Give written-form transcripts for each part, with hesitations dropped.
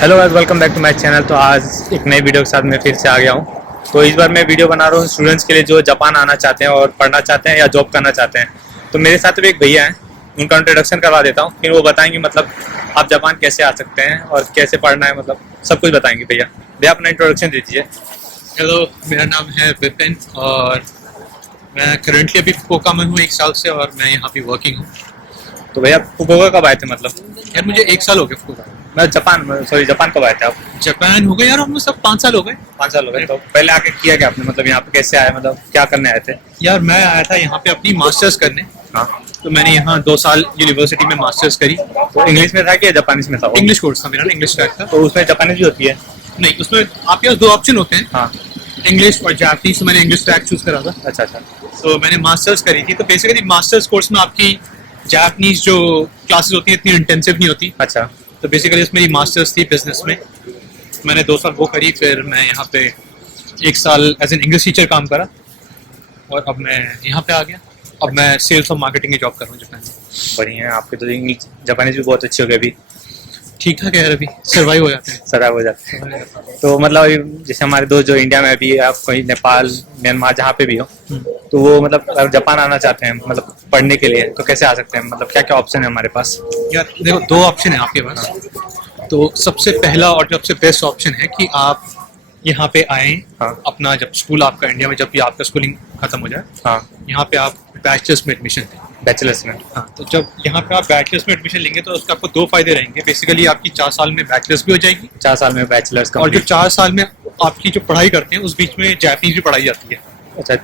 Hello guys, welcome back to my channel. तो आज एक नई वीडियो के साथ मैं फिर से आ गया हूँ। तो इस बार मैं वीडियो बना रहा हूँ स्टूडेंट्स के लिए जो जापान आना चाहते हैं और पढ़ना चाहते हैं या जॉब करना चाहते हैं। तो मेरे साथ भी एक भैया हैं, उनका इंट्रोडक्शन करवा देता हूँ, फिर वो बताएंगे मतलब आप जापान कैसे आ सकते हैं और कैसे पढ़ना है, मतलब सब कुछ बताएंगे। भैया अपना इंट्रोडक्शन दे दीजिए। हेलो, मेरा नाम है विपिन और मैं करंटली अभी फुकुओका में हूँ 1 साल से और मैं यहाँ पे वर्किंग हूँ। तो भैया फुकुओका कब आए थे? मतलब यार मुझे 1 साल हो गया फुकुओका। मैं जापान कब आए थे आप? जापान हो गए यार, हम सब 5 साल हो गए। 5 साल हो गए। तो पहले आके किया क्या आपने? मतलब यहाँ पे कैसे आए, मतलब क्या करने आए थे? यार मैं आया था यहाँ पे अपनी मास्टर्स करने। हाँ, तो मैंने यहाँ 2 साल यूनिवर्सिटी में मास्टर्स करी। तो इंग्लिश में था कि जापानीज में था? इंग्लिश कोर्स था मेरा, इंग्लिश ट्रैक था। तो उसमें जापानीज भी होती है? नहीं, उसमें आपके पास 2 ऑप्शन होते हैं, हाँ। इंग्लिश और जापानीज। तो मैंने इंग्लिश ट्रैक चूज करा था। अच्छा। तो मैंने मास्टर्स करी थी। तो बेसिकली मास्टर्स कोर्स में आपकी जापानीज जो क्लासेस होती है इतनी इंटेंसिव नहीं होती। अच्छा। तो बेसिकली इसमें मेरी मास्टर्स थी बिजनेस में। मैंने 2 साल वो करी, फिर मैं यहाँ पे 1 साल एज एन इंग्लिश टीचर काम करा और अब मैं यहाँ पे आ गया। अब मैं सेल्स और मार्केटिंग की जॉब कर रहा हूँ जापान में। बढ़िया है, आपके तो इंग्लिश जापानीज भी बहुत अच्छी हो गई अभी। ठीक ठाक है यार, अभी सर्वाइव हो जाते हैं। सराब हो जाते हैं। तो मतलब अभी जैसे हमारे दोस्त जो इंडिया में अभी आप कोई नेपाल म्यांमार जहाँ पे भी हो, तो वो मतलब अगर जापान आना चाहते हैं मतलब पढ़ने के लिए, तो कैसे आ सकते हैं? मतलब क्या क्या ऑप्शन है हमारे पास? यार देखो, 2 ऑप्शन है आपके पास। तो सबसे पहला और सबसे बेस्ट ऑप्शन है कि आप यहाँ पे आए। हाँ। अपना जब स्कूल आपका इंडिया में, जब भी आपका स्कूलिंग खत्म हो जाए, हाँ, यहाँ पे आप बैचलर्स में एडमिशन लें। बैचलर्स में? हाँ, तो जब यहाँ पे आप बैचलर्स में एडमिशन लेंगे तो उसके आपको 2 फायदे रहेंगे। बेसिकली आपकी 4 साल में बैचलर्स भी हो जाएगी 4 साल में बैचलर्स का। और जो 4 साल में आपकी जो पढ़ाई करते हैं उस बीच में जापानीज भी पढ़ाई जाती है। अच्छा,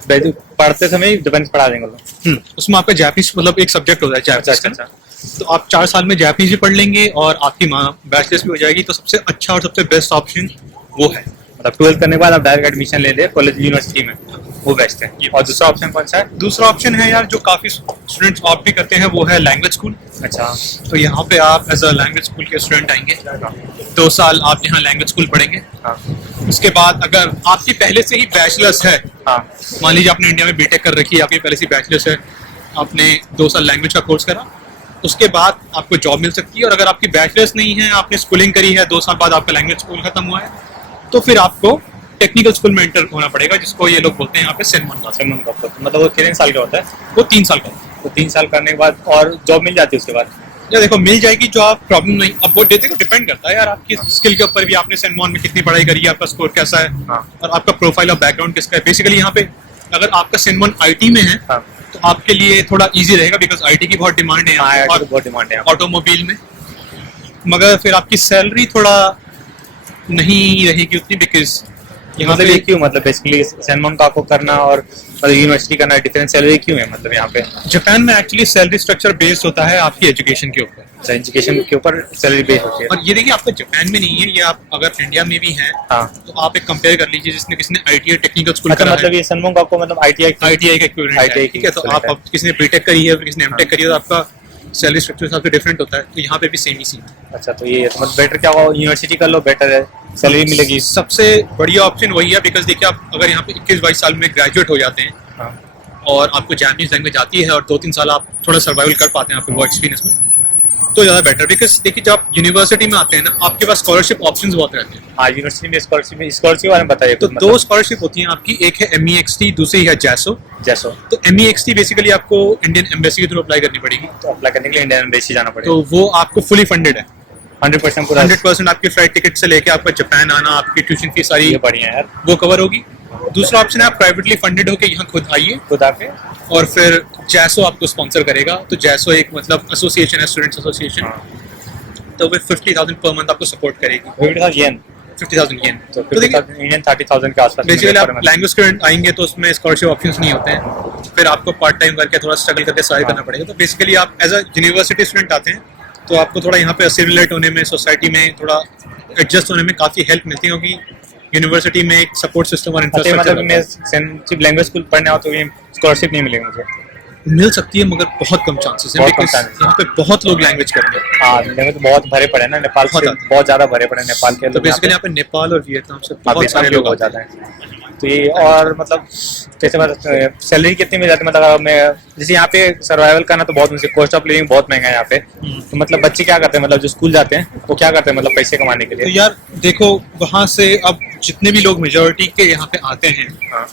पढ़ते समय ही जापानीज पढ़ा देंगे लोग? उसमें आपका जापानीज मतलब एक सब्जेक्ट होता है जापानीज का। तो आप 4 साल में जापानीज भी पढ़ लेंगे और आपकी बैचलर्स भी हो जाएगी। तो सबसे अच्छा और सबसे बेस्ट ऑप्शन वो है। मतलब 12th करने के बाद आप डायरेक्ट एडमिशन ले ले कॉलेज यूनिवर्सिटी में, वो बेस्ट है। और दूसरा ऑप्शन कौन सा है? दूसरा ऑप्शन है यार, जो काफी स्टूडेंट्स ऑप्ट भी करते हैं, वो है लैंग्वेज स्कूल। अच्छा। तो यहाँ पे आप एज अ लैंग्वेज स्कूल के स्टूडेंट आएंगे, 2 साल आप यहाँ लैंग्वेज स्कूल पढ़ेंगे। हाँ। उसके बाद अगर आपकी पहले से ही बैचलर्स है, हाँ। मान लीजिए आपने इंडिया में बीटेक कर रखी है, आपकी पहले से बैचलर्स है, आपने 2 साल लैंग्वेज का कोर्स करा, उसके बाद आपको जॉब मिल सकती है। और अगर आपकी बैचलर्स नहीं है, आपने स्कूलिंग करी है, 2 साल बाद आपका लैंग्वेज स्कूल खत्म हुआ है, तो फिर आपको टेक्निकल स्कूल में एंटर होना पड़ेगा, जिसको ये लोग बोलते हैं यहाँ पे सेनमन का। मतलब वो कितने साल का होता है? वो 3 साल का होता है। तो 3 साल करने के बाद और जॉब मिल जाती है उसके बाद? या देखो, मिल जाएगी जॉब, प्रॉब्लम नहीं। अब वो देखो डिपेंड करता है यार आपकी स्किल के ऊपर भी, आपने सेनमॉन में कितनी पढ़ाई करी है, आपका स्कोर कैसा है। हाँ। और आपका प्रोफाइल और बैकग्राउंड किसका है। बेसिकली यहाँ पे अगर आपका सेनमॉन आईटी में है, हाँ। तो आपके लिए थोड़ा इजी रहेगा, बिकॉज आईटी की बहुत डिमांड है हाँ, और बहुत डिमांड है ऑटोमोबाइल में। मगर फिर आपकी सैलरी थोड़ा नहीं रहेगी उतनी, बिकॉज यहाँ मतलब पे ये क्यों? मतलब बेसिकली सैनमॉन का को करना और मतलब यूनिवर्सिटी करना डिफरेंट सैलरी क्यों है मतलब यहाँ पे? जापान में एक्चुअली सैलरी स्ट्रक्चर बेस्ड होता है आपकी एजुकेशन के ऊपर। अच्छा, एजुकेशन के ऊपर सैलरी बेस होती है। और ये देखिए, आपका जापान में नहीं है, ये आप अगर इंडिया में भी हैं, हाँ। तो आप एक कंपेयर कर लीजिए, जिसने किसने आईटीआई टेक्निकल स्कूल अच्छा, करा मतलब ये सैनमॉन का को मतलब आईटीआई का इक्विवेलेंट है, ITI ठीक है। तो equivalent आप है। अब किसी ने बीटेक करी है, किसी ने एमटेक करी है, तो आपका सैलरी स्ट्रक्चर हिसाब से डिफरेंट होता है। तो यहाँ पे भी सेम ही सीन है। अच्छा, तो ये मतलब बेटर क्या होगा, यूनिवर्सिटी कर लो, बेटर है, सैलरी मिलेगी। सबसे बढ़िया ऑप्शन वही है, बिकॉज देखिए, आप अगर यहाँ पे 21-22 साल में ग्रेजुएट हो जाते हैं, हाँ। और आपको जापानीज लैंग्वेज आती है और 2-3 साल आप थोड़ा सर्वाइवल कर पाते हैं आपके वर्क एक्सपीरियंस में, तो ज़्यादा बेटर। बिकॉज देखिए, जब आप यूनिवर्सिटी में आते हैं ना, आपके पास स्कॉलरशिप ऑप्शंस बहुत रहते हैं। हाँ, यूनिवर्सिटी में स्कॉलरशिप के बारे में बताइए। तो 2 स्कॉलरशिप होती हैं आपकी, एक है MEXT, दूसरी है जैसो। जैसो? तो MEXT बेसिकली आपको इंडियन एम्बेसी के थ्रू अप्लाई करनी पड़ेगी। तो अप्लाई करने के लिए इंडियन एम्बेसी जाना पड़ेगा? तो वो आपको फुली फंडेड है, 100% पूरा? 100% आपकी फ्लाइट टिकट से लेके आपका जापान आना, आपकी ट्यूशन फीस सारी ये बढ़िया है यार। वो कवर होगी। दूसरा ऑप्शन है आप प्राइवेटली फंडेड होके यहाँ खुद आइए, खुद आके, और फिर जैसो आपको स्पॉन्सर करेगा। तो जैसो एक मतलब एसोसिएशन है, स्टूडेंट्स एसोसिएशन। तो वो 50,000 पर मंथ आपको सपोर्ट करेगी। 50,000 येन। तो इंडियन 30,000 के आसपास। बेसिकली आप लैंग्वेज स्टूडेंट आएंगे तो उसमें स्कॉलरशिप ऑप्शंस नहीं होते हैं, फिर आपको पार्ट टाइम करके थोड़ा स्ट्रगल करके सारी करना पड़ेगा। तो बेसिकली आप एज अ यूनिवर्सिटी स्टूडेंट आते हैं, तो आपको थोड़ा यहाँ पे असिमिलेट होने में, सोसाइटी में थोड़ा एडजस्ट होने में काफ़ी हेल्प मिलती है, क्योंकि यूनिवर्सिटी में एक सपोर्ट सिस्टम और इंफ्रास्ट्रक्चर। मतलब मैं सिर्फ लैंग्वेज स्कूल पढ़ने आओ तो ये स्कॉलरशिप नहीं मिलेगी मुझे? मिल सकती है, मगर बहुत कम चांसेस है, बिकॉज़ यहाँ पे बहुत लोग लैंग्वेज करेंगे। हाँ, लैंग्वेज तो बहुत भरे पड़े हैं ना, नेपाल से बहुत ज़्यादा भरे पड़े हैं नेपाल के। तो बेसिकली यहाँ पे नेपाल और वियतनाम से बहुत सारे लोग आ जाते हैं। तो ये और मतलब कैसे मतलब सैलरी कितनी मिल जाती है, मतलब अगर मैं जैसे यहाँ पे सर्वाइवल करना तो बहुत मुश्किल, कॉस्ट ऑफ लिविंग बहुत महंगा है यहाँ पे। तो मतलब बच्चे क्या करते हैं, मतलब जो स्कूल जाते हैं वो क्या करते हैं मतलब पैसे कमाने के तो लिए? यार देखो, वहाँ से अब जितने भी लोग मेजोरिटी के यहाँ पे आते हैं, हाँ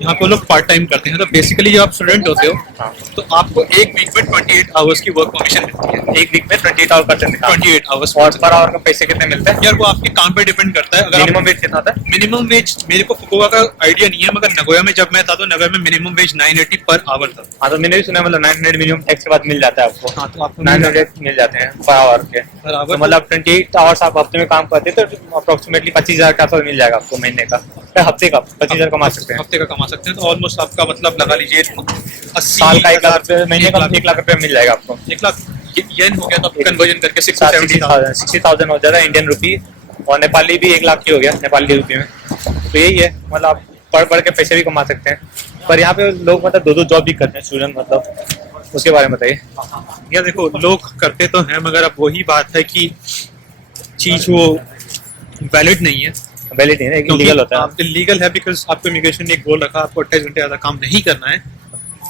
यहाँ पे वो लोग पार्ट टाइम करते हैं। तो बेसिकली जब आप स्टूडेंट होते हो हाँ। तो आपको एक वीक में 28 आवर्स की वर्क परमिशन मिलती है। एक वीक में 28 आवर करते हैं काम। 28 आवर्स। और पर आवर का पैसे कितने मिलते हैं? यार वो आपके काम पे डिपेंड करता है। अगर मिनिमम वेज कितना होता है? मिनिमम वेज मेरे को फुकुओका का आइडिया नहीं है, मगर नगोया में जब मैं था तो नगोया में मिनिमम वेज 980 पर आवर था। हाँ तो मैंने भी सुना है मतलब 900 मिनिमम टैक्स के बाद मिल जाता है आपको। हाँ तो आपको 900 मिल जाते हैं पर आवर के। पर आवर तो मतलब 28 आवर्स आप हफ्ते में काम करते हैं तो अप्रोक्सीमेटली 25,000 का तो मिल जाएगा आपको महीने का, हफ्ते का 25,000 कमा सकते हैं। हफ्ते का कमा सकते हैं। तो ऑलमोस्ट आपका मतलब लगा लीजिए 80 साल का 1 लाख रुपए, महीने का 1 लाख रुपए मिल जाएगा आपको। 1 लाख येन हो गया तो आप कन्वर्जन करके 60,000 60,000 हो जाएगा इंडियन रुपी। और नेपाली भी 1 लाख की हो गया नेपाली रुपये में। तो यही है मतलब आप पढ़ पढ़ के पैसे भी कमा सकते हैं। पर यहाँ पे लोग मतलब 2-2 जॉब भी करते हैं स्टूडेंट, मतलब उसके बारे में बताइए। या देखो, लोग करते तो हैं मगर अब वही बात है कि चीज वो वैलिड नहीं है। वैलिड नहीं है, इलीगल होता है। इलीगल है बिकॉज आपको इमिग्रेशन ने एक गोल रखा, आपको 28 घंटे ज्यादा काम नहीं करना है।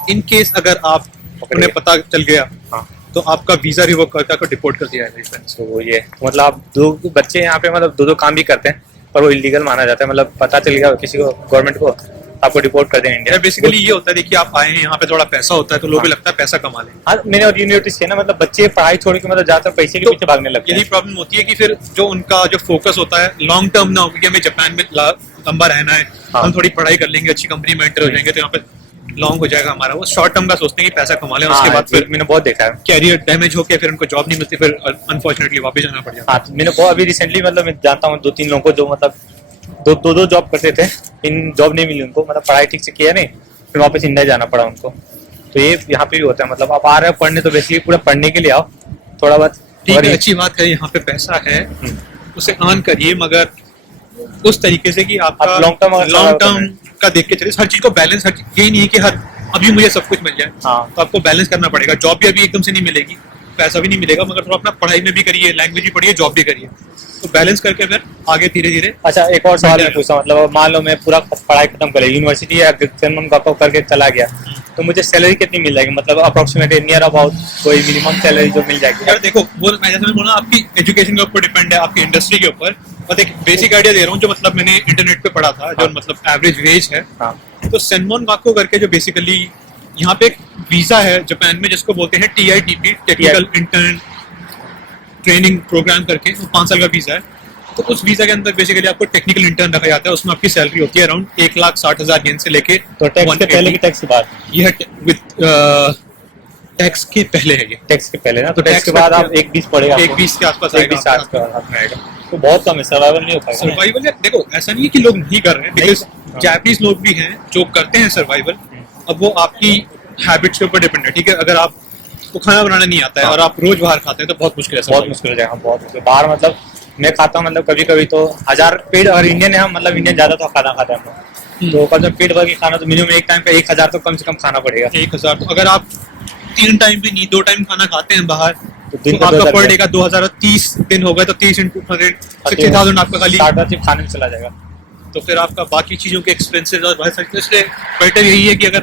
इन केस अगर आप उन्हें पता चल गया हाँ तो आपका वीजा रिवोक करके आपको डिपोर्ट कर दिया जाएगा। तो वो ये मतलब आप 2 बच्चे यहाँ पे मतलब 2-2 काम भी करते हैं पर वो इलीगल माना जाता है। मतलब पता चल गया किसी को, गवर्नमेंट को, आपको डिपोर्ट कर दें इंडिया। बेसिकली ये होता है, देखिए आप आए हैं यहाँ पे, थोड़ा पैसा होता है तो लोगों को लगता है पैसा कमा लें। हाँ मैंने और यूनिवर्सिटी से ना मतलब बच्चे पढ़ाई छोड़ के मतलब ज्यादातर पैसे के पीछे भागने लगते यही हैं। प्रॉब्लम होती है कि फिर जो उनका जो फोकस होता है लॉन्ग टर्म ना हो, कि हमें जापान में लंबा रहना है, हाँ। हम थोड़ी पढ़ाई कर लेंगे, अच्छी कंपनी में एंटर हो जाएंगे तो यहाँ पे लॉन्ग हो जाएगा हमारा। वो शॉर्ट टर्म का सोचते हैं कि पैसा कमा लें, उसके बाद फिर मैंने बहुत देखा है। कैरियर डैमेज होकर फिर उनको जॉब नहीं मिलती, फिर अनफॉर्चुनेटली वापस जाना पड़ जाता है। हाँ तो मैंने बहुत अभी रिसेंटली मतलब मैं जानता हूँ 2-3 लोगों को जो मतलब 2 जॉब करते थे, इन जॉब नहीं मिली उनको, मतलब पढ़ाई ठीक से किया नहीं, फिर वापस इंडिया जाना पड़ा उनको। तो ये यहाँ पे भी होता है, मतलब आप आ रहे हो पढ़ने तो बेसिकली पूरा पढ़ने के लिए आओ, थोड़ा बहुत ठीक है, अच्छी बात है, यहाँ पे पैसा है उसे अर्न करिए, मगर उस तरीके से कि आपका आप लॉन्ग टर्म का देख के चलिए। हर चीज को बैलेंस, ये नहीं है कि हर अभी मुझे सब कुछ मिल जाए। हाँ। तो आपको बैलेंस करना पड़ेगा। जॉब भी अभी एकदम से नहीं मिलेगी, पैसा भी नहीं मिलेगा, मगर थोड़ा अपना पढ़ाई में भी करिए, लैंग्वेज भी पढ़िए, जॉब भी करिए, तो बैलेंस करके फिर आगे धीरे धीरे। अच्छा एक और सवाल मैं पूछा, मतलब मान लो मैं पूरा पढ़ाई खत्म कर यूनिवर्सिटी या जर्मन का करके चला गया तो मुझे सैलरी कितनी मिल जाएगी, मतलब अप्रोक्सीमेटली नियर अबाउट कोई मिनिमम सैलरी जो मिल जाएगी? यार देखो, वो मैं जैसे बोला, आपकी एजुकेशन के ऊपर डिपेंड है, आपकी इंडस्ट्री के ऊपर। और एक बेसिक आइडिया दे रहा हूँ जो मतलब मैंने इंटरनेट पे पढ़ा था, जो मतलब एवरेज वेज है। हाँ। तो सेनमोन गाको करके जो बेसिकली यहाँ पे एक वीजा है जापान में जिसको बोलते हैं TITP, technical intern training programme करके, वो 5 साल का वीजा है। तो उस वीजा के अंदर बेसिकली आपको टेक्निकल इंटर्न रखा जाता है, उसमें आपकी सैलरी होती है अराउंड 1,60,000 येन से लेके तो टैक्स के पहले की टैक्स के बाद? यह टैक्स के पहले है, ये टैक्स के पहले ना, तो टैक्स के बाद आप 1,20 पड़ेगा, 1,20 के आसपास आएगा। 1,20 आएगा तो बहुत कम है, सर्वाइवल नहीं हो पाएगा। सर्वाइवल देखो, ऐसा नहीं है कि लोग नहीं कर रहे हैं, बिकॉज जापानीज लोग भी हैं जो करते हैं सर्वाइवल। अब वो आपकी हैबिट्स के ऊपर डिपेंड है, ठीक है। अगर आपको खाना बनाना नहीं आता है और आप रोज बाहर खाते हैं तो बहुत मुश्किल है, बहुत मुश्किल हो जाएगा, बहुत मुश्किल। बाहर मतलब मैं खाता हूँ, मतलब कभी कभी तो 1000 पेट, अगर इंडियन है हम, मतलब इंडियन ज्यादा तो खाना खाते हैं हम लोग, तो कम से कम पेट भर के खाना तो मिनिमम एक टाइम पे 1,000 तो कम से कम खाना पड़ेगा। 1,000 तो अगर आप 3 टाइम भी नहीं, 2 टाइम खाना खाते हैं बाहर तो दिन तो आपका पर डे का 2,030 दिन होगा, तो 30 into 100 60,000 आपका खाली 60,000 खाने में चला जाएगा। तो फिर आपका बाकी चीजों के एक्सपेंसेस और बहुत सारी, इसलिए बेटर यही है कि अगर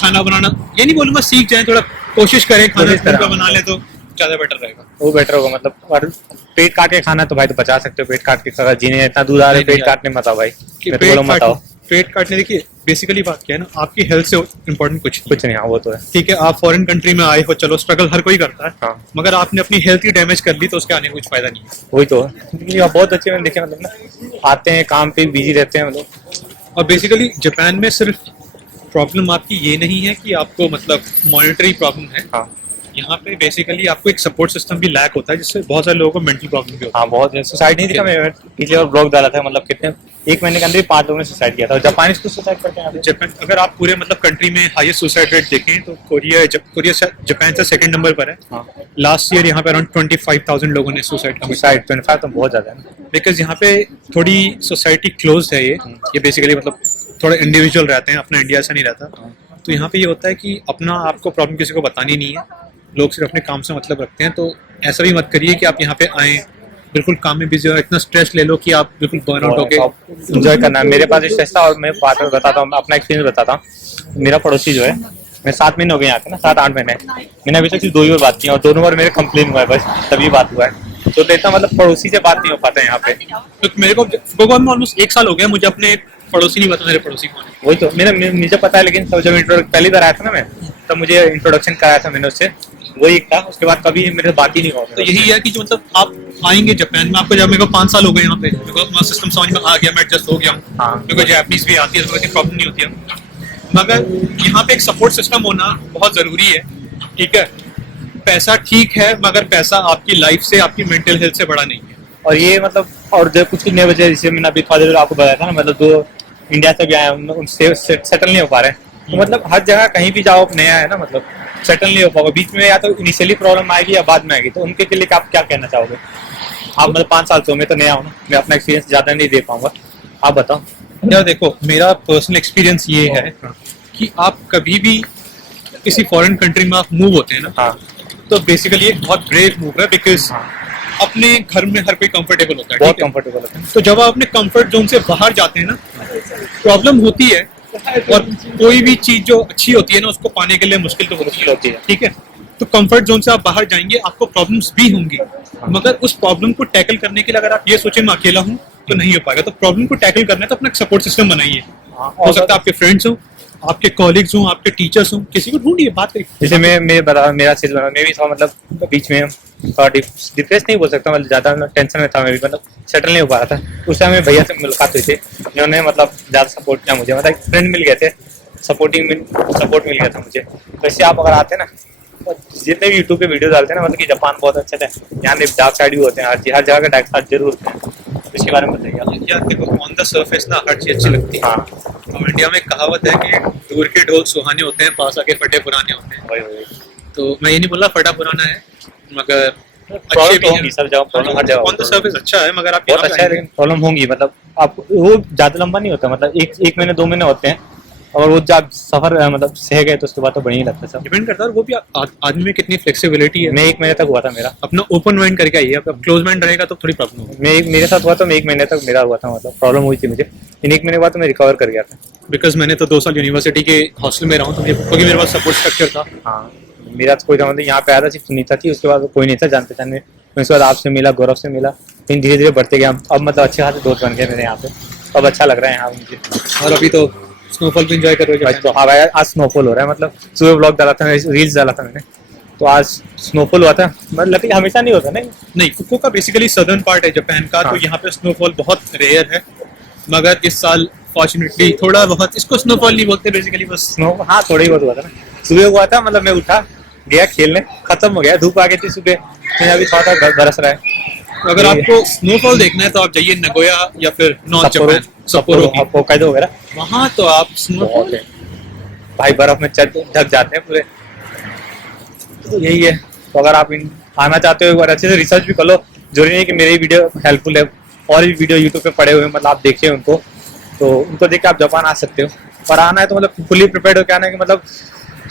खाना बनाना, ये नहीं बोलूंगा सीख जाए, थोड़ा कोशिश करें खाना बना ले तो ज्यादा बेटर रहेगा। वो बेटर होगा, मतलब और पेट काट के खाना तो भाई तो बचा सकते हो, पेट काट के अगर जीने इतना दूर आ रहे पेट काटने मत आओ भाई, मैं तो बोलो मत आओ। पेट काटने, देखिए बेसिकली बात क्या है ना, आपकी हेल्थ से इम्पोर्टेंट कुछ नहीं। हाँ वो तो है, ठीक है। आप फॉरेन कंट्री में आए हो, चलो स्ट्रगल हर कोई करता है, हाँ। मगर आपने अपनी हेल्थ ही डैमेज कर ली तो उसके आने का कुछ फायदा नहीं है। वही तो है, बहुत अच्छे मैंने देखे, मतलब ना आते हैं काम पे बिजी रहते हैं मतलब। और बेसिकली जापान में सिर्फ प्रॉब्लम आपकी ये नहीं है कि आपको मतलब मॉनिटरी प्रॉब्लम है, हाँ। यहाँ पे बेसिकली आपको एक सपोर्ट सिस्टम भी लैक होता है, जिससे बहुत सारे लोगों को मेंटल प्रॉब्लम भी होता है। हाँ बहुत, सुसाइड नहीं दिखा, मैं पिछले और ब्लॉग डाला था, मतलब कितने 1 महीने के अंदर ही 5 लोगों ने सुसाइड किया था। जापानीज को सुसाइड करते हैं जापान, अगर आप पूरे मतलब कंट्री में हाईएस्ट सुसाइड रेट देखें तो कोरिया जापान से 2nd नंबर पर है। हाँ। लास्ट ईयर यहाँ पे अराउंड 25,000 लोगों ने सुसाइड कमिट। 25 तो बहुत ज्यादा है ना, बिकॉज यहाँ पे थोड़ी सोसाइटी क्लोज है, ये बेसिकली मतलब थोड़ा इंडिविजुअल रहते हैं, अपना इंडिया ऐसा नहीं रहता। तो यहाँ पे ये होता है कि अपना आपको प्रॉब्लम किसी को बतानी नहीं है, लोग सिर्फ अपने काम से मतलब रखते हैं। तो ऐसा भी मत करिए कि आप यहाँ पे आए, बिल्कुल काम में बिजी हो, इतना स्ट्रेस ले लो कि आप बिल्कुल बर्नआउट हो गए। इंजॉय करना है। मेरे पास स्ट्रेस था और मैं बात बताता हूँ, अपना एक्सपीरियंस बताता हूँ। मेरा पड़ोसी जो है, मैं 7 महीने हो गए यहाँ पे ना, 7-8 महीने, मैंने अभी तक सिर्फ 2 ही बार बात की और दोनों बार मेरे कंप्लेन हुआ है, बस तभी बात हुआ है। तो इतना मतलब पड़ोसी से बात नहीं हो पाता है यहाँ पे। तो मेरे को गोवा में ऑलमोस्ट 1 साल हो गया, मुझे अपने पड़ोसी नहीं पता मेरे पड़ोसी कौन है। वही तो मुझे पता है, लेकिन तब जब पहली बार आया था ना मैं, तब मुझे इंट्रोडक्शन कराया था मैंने उससे, वही था। उसके बाद कभी मेरे से बात ही नहीं हुआ। तो यही है कि जो मतलब आप आएंगे जापान में, आपको जब मेरे को 5 साल हो गए यहाँ पे, मेरे को अपना सिस्टम समझ में आ गया, मैं एडजस्ट हो गया हूँ। हाँ। मेरे को जापानीज भी आती है, तो कोई प्रॉब्लम नहीं होती है। मगर यहाँ पे एक सपोर्ट सिस्टम होना बहुत जरूरी है, ठीक है। पैसा ठीक है, मगर पैसा आपकी लाइफ से, आपकी मेंटल हेल्थ से बड़ा नहीं है। और ये मतलब, और जो कुछ नए बच्चे, जैसे मैंने अभी थोड़ा देर आपको बताया था ना, मतलब जो इंडिया से भी आए हैं उनसे सेटल नहीं हो पा रहे हैं। तो मतलब हर जगह कहीं भी जाओ, नया है ना, मतलब सेटल नहीं हो पाओगे। बीच में या तो इनिशियली प्रॉब्लम आएगी या बाद में आएगी। तो उनके लिए आप क्या कहना चाहोगे? आप मतलब 5 साल से हो, मैं तो नया हूँ ना, मैं अपना एक्सपीरियंस ज्यादा नहीं दे पाऊंगा, आप बताओ। यार देखो, मेरा पर्सनल एक्सपीरियंस ये है कि आप कभी भी किसी फॉरेन कंट्री में आप मूव होते हैं ना, हाँ तो बेसिकली एक बहुत ब्रेव मूव है, बिकॉज हाँ, अपने घर में हर कोई कंफर्टेबल होता है, बहुत ठीक है? कंफर्टेबल होता है। तो जब आप अपने कंफर्ट जोन से बाहर जाते हैं ना, प्रॉब्लम होती है। और कोई भी चीज जो अच्छी होती है ना, उसको पाने के लिए मुश्किल तो मुश्किल होती है। ठीक है। तो कंफर्ट जोन से आप बाहर जाएंगे, आपको प्रॉब्लम्स भी होंगी, मगर उस प्रॉब्लम को टैकल करने के लिए अगर आप ये सोचें मैं अकेला हूँ तो नहीं हो पाएगा। तो प्रॉब्लम को टैकल करना है तो अपना सपोर्ट सिस्टम बनाइए। हो सकता है आपके फ्रेंड्स हो, आपके कॉलीग्स हो, आपके टीचर्स हो, किसी को ढूंढिए, बात करिए। जैसे मैं बता, मेरा चीज बना, मैं भी था मतलब बीच में थोड़ा डिप्रेस नहीं बोल सकता, मतलब ज्यादा टेंशन में था मैं भी, मतलब सेटल नहीं हो पा रहा था। उस टाइम में भैया से मुलाकात हुई थी, जिन्होंने मतलब ज्यादा सपोर्ट किया मुझे, मतलब फ्रेंड मिल गए थे, सपोर्ट मिल गया था मुझे। तो इससे आप अगर आते ना, तो जितने भी यूट्यूब पे वीडियो डालते हैं ना, मतलब कि जापान बहुत अच्छा था, यहाँ पे डार्क साइड भी होते हैं, हर जगह के डार्क साइड जरूर होते हैं। तो इसके बारे में बताइए आप। यार देखो, ऑन द सरफेस ना हर चीज अच्छी लगती है। हाँ, और इंडिया में एक कहावत है कि दूर के ढोल सुहाने होते हैं, पास आके फटे पुराने होते हैं। वही तो मैं ये नहीं बोल रहा फटा पुराना है, मगर अच्छे प्रॉब्लम भी तो होंगी, सब जगह प्रॉब्लम हर जगह ऑन द सरफेस अच्छा है, मगर आप बहुत यहाँ पे अच्छा है, लेकिन प्रॉब्लम होंगी। मतलब आप वो ज्यादा लंबा नहीं होता, मतलब एक महीने 2 महीने होते हैं, और वो जब सफर मतलब सह गए तो उसके बाद तो बढ़िया ही लगता है सब। डिपेंड करता है, और वो भी आदमी में कितनी फ्लेक्सिबिलिटी है। मैं 1 महीने तक हुआ था मेरा। अपना ओपन माइंड करके आइए, अब क्लोज माइंड रहेगा तो थोड़ी प्रॉब्लम होगी। मेरे साथ हुआ तो मैं 1 महीने तक मेरा हुआ था, मतलब प्रॉब्लम हुई थी मुझे, इन 1 महीने बाद तो मैं रिकवर कर गया था। बिकॉज मैंने तो 2 साल यूनिवर्सिटी के हॉस्टल में रहा हूँ, तो क्योंकि मेरे पास सपोर्ट स्ट्रक्चर था। हाँ, मेरा तो कोई था, मतलब यहाँ पे आया था सिर्फ सुनीता थी, उसके बाद कोई नहीं था जान पहचान में। उसके बाद आपसे मिला, गौरव से मिला, फिर धीरे धीरे बढ़ते गया। अब मतलब अच्छे खासे दोस्त बन गए मेरे यहाँ पे, अब अच्छा लग रहा है यहाँ मुझे। और अभी तो स्नोफॉल भी एंजॉय कर रहे हो। आज तो हाँ भाई, आज स्नोफॉल हो रहा है, मतलब सुबह ब्लॉग डाला था, रील्स डाला था मैंने, तो आज स्नोफॉल हुआ था। मतलब लेकिन हमेशा नहीं होता नहीं, फुकुओका बेसिकली सदर्न पार्ट है जापान का, हाँ। तो यहाँ पे स्नोफॉल बहुत रेयर है। मगर इस साल फॉर्चुनेटली थोड़ा बहुत, इसको स्नोफॉल नहीं बोलते बेसिकली, बस स्नो, हाँ थोड़ा ही बहुत हुआ था ना। सुबह हुआ था, मतलब मैं उठा गया खेलने, खत्म हो गया, धूप आ गई थी सुबह, फिर अभी थोड़ा सा बरस रहा है। अगर आपको स्नोफॉल देखना है तो आप जाइए नगोया या फिर नॉर्थ जापान, सपोरो की, होक्काइडो वगैरह, वहाँ तो आप बहुत स्नोफॉल है भाई, बर्फ में ढक जाते हैं पूरे। तो यही है। तो अगर आप आना चाहते हो, एक बार अच्छे से रिसर्च भी कर लो, जरूरी नहीं कि मेरी वीडियो हेल्पफुल है, और भी वीडियो यूट्यूब पे पड़े हुए हैं, मतलब आप देखिए उनको, तो उनको देख के आप जापान आ सकते हो। पर आना है तो मतलब फुली प्रिपेयर्ड होकर आना है, कि मतलब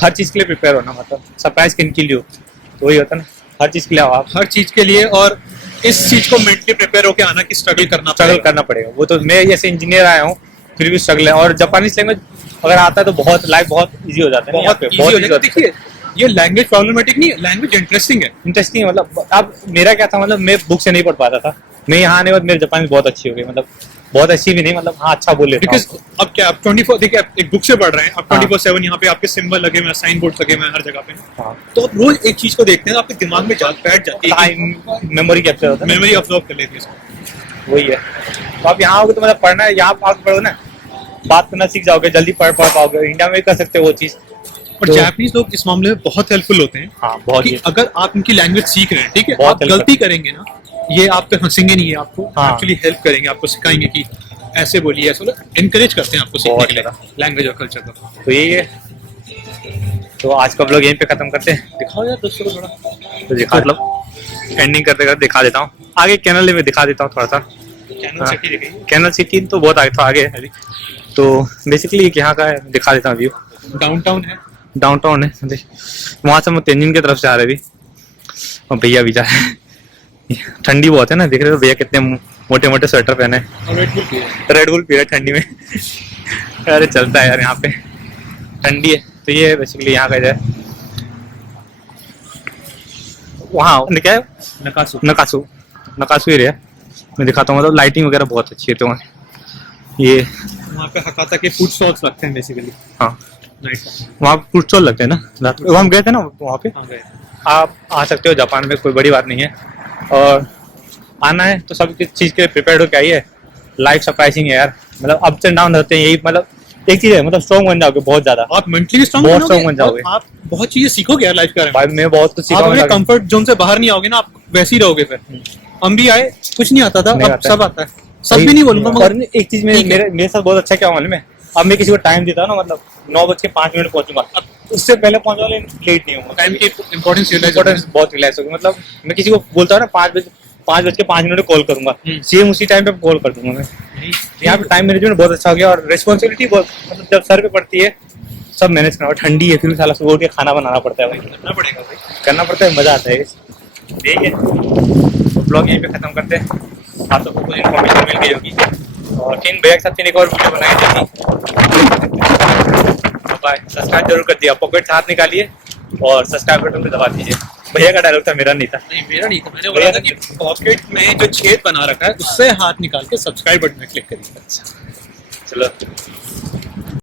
हर चीज़ के लिए प्रिपेयर होना, मतलब सरप्राइज कैन किल यू, तो वही होता है ना, हर चीज़ के लिए आओ आप, हर चीज के लिए। और इस चीज को मेंटली प्रिपेयर होकर आना कि स्ट्रगल करना पड़ेगा। वो तो मैं जैसे इंजीनियर आया हूँ, फिर भी स्ट्रगल है। और जापानीज लैंग्वेज अगर आता है तो बहुत लाइफ बहुत इजी हो जाता है, बहुत इजी हो जाएगा। देखिए, ये लैंग्वेज प्रॉब्लमेटिक नहीं है, लैंग्वेज इंटरेस्टिंग है। इंटरेस्टिंग है। मतलब अब मेरा क्या था, मतलब मैं बुक से नहीं पढ़ पाता था, मैं यहाँ आने के बाद मेरी जापानी बहुत अच्छी हो गई, मतलब बहुत अच्छी भी नहीं, मतलब हाँ अच्छा बोल लेता हूँ। बिकॉज अब क्या, आप 24, देखिए आप एक बुक से पढ़ रहे हैं, आप हाँ। 24/7 यहाँ पे आपके सिंबल लगे हुए हैं, साइन बोर्ड लगे हुए हैं हर जगह पे, हाँ, तो आप रोज एक चीज को देखते हैं तो आपके दिमाग में बैठ जाती है, मेमोरी कैप्चर होता है, मेमोरी ऑब्जर्व कर लेती है इसको। वही है। तो आप यहाँ आओगे तो मतलब पढ़ना है, यहाँ आप पढ़ो ना, बात करना सीख जाओगे, जल्दी पढ़ पाओगे। इंडिया में भी कर सकते हो वो चीज़। और जापानीज लोग इस मामले में बहुत हेल्पफुल होते हैं। हाँ, बहुत कि ही। अगर आप उनकी लैंग्वेज सीख रहे हैं, ठीक है, बहुत आप help गलती करेंगे ना, ये आप पे हंसेंगे नहीं, आपको हाँ। एक्चुअली हेल्प करेंगे, आपको सिखाएंगे कि ऐसे बोलिए, ऐसे इनकरेज करते हैं आपको सीखने बहुत के लिए ज़्यादा। लैंग्वेज और कल्चर को। तो यही है। तो आज का ब्लॉग यहीं पे खत्म करते हैं। दिखाओ यार दोस्तों को थोड़ा, तो दिखा, मतलब एंडिंग करते करते दिखा देता हूँ, आगे कैनल में दिखा देता हूँ थोड़ा सा। कैनल सिटी दिखाइए। कैनल सिटी तो बहुत आगे, तो आगे है अभी। तो बेसिकली यहाँ का है, दिखा देता हूँ व्यू। डाउनटाउन है, डाउनटाउन है, वहाँ से हम तेंजिन की तरफ से आ रहे अभी, और भैया भी जा रहे हैं। ठंडी बहुत है ना, देख रहे हो भैया कितने मोटे मोटे स्वेटर पहने हैं। और रेड बुल पिए। रेड बुल पी रहे ठंडी में। अरे चलता है यार, यहाँ पे ठंडी है। तो ये बेसिकली यहाँ का है, वहाँ क्या है, नकासू। नकासू, नकासू एरिया। मैं दिखाता हूँ, मतलब लाइटिंग वगैरह बहुत अच्छी है। तो वहाँ ये वहाँ पे हकाता के फूड स्टॉल्स लगते हैं बेसिकली हाँ, नाइट। वहाँ फूड स्टॉल लगते हैं ना रात को। हम गए थे ना वहाँ पे। हाँ गए। आप आ सकते हो जापान में, कोई बड़ी बात नहीं है। और आना है तो सब चीज़ के लिए प्रिपेयर्ड हो के आइए। लाइफ सरप्राइजिंग है यार, मतलब अप्स एंड डाउन रहते हैं, यही मतलब एक चीज़ है, मतलब स्ट्रॉन्ग बन जाओगे बहुत ज़्यादा। आप मेंटली स्ट्रांग बहुत strong बन जाओगे। आप बहुत चीजें सीखोगे यार लाइफ के बारे में। भाई मैं बहुत कुछ सीखा आप हूँ। अपने कंफर्ट जोन से बाहर नहीं आओगे ना, आप वैसे ही रहोगे फिर। हम भी आए, कुछ नहीं आता था, नहीं अब आता सब आता है। सब भी नहीं बोलूंगा और मगर एक चीज में ठीक है। मेरे साथ बहुत अच्छा क्या मालूम है, अब मैं किसी को टाइम देता हूँ ना, मतलब 9:05 पहुंचूंगा, अब उससे पहले पहुंचा लेट नहीं होगा। टाइम की इंपॉर्टेंस इंपॉर्टेंस बहुत रियलाइज होगी। मतलब मैं किसी को बोलता हूँ ना 5:05 कॉल करूंगा, हम्म। सेम उसी टाइम पे कॉल कर दूंगा मैं। यहाँ पे टाइम मैनेजमेंट बहुत अच्छा हो गया, और रिस्पॉन्सिबिलिटी बहुत, मतलब जब सर पे पड़ती है सब मैनेज करना। ठंडी है, फिर भी साला सुबह उठ के खाना बनाना पड़ता है भाई, करना पड़ेगा भाई। करना पड़ता है, मजा आता है। ठीक है, तो ब्लॉग यहीं पे खत्म करते हैं। आप सबको कुछ इन्फॉर्मेशन मिल गई होगी, और फिर भैया के साथ फिर एक और वीडियो बनाएंगे। बाय, सब्सक्राइब जरूर कर दिया, पॉकेट से हाथ निकालिए और सब्सक्राइब बटन पे दबा दीजिए। भैया का डायलॉग था, मेरा नहीं था। नहीं मेरा नहीं था, मैंने बोला था कि पॉकेट में जो छेद बना रखा है उससे हाथ निकाल के सब्सक्राइब बटन में क्लिक करिए। चलो।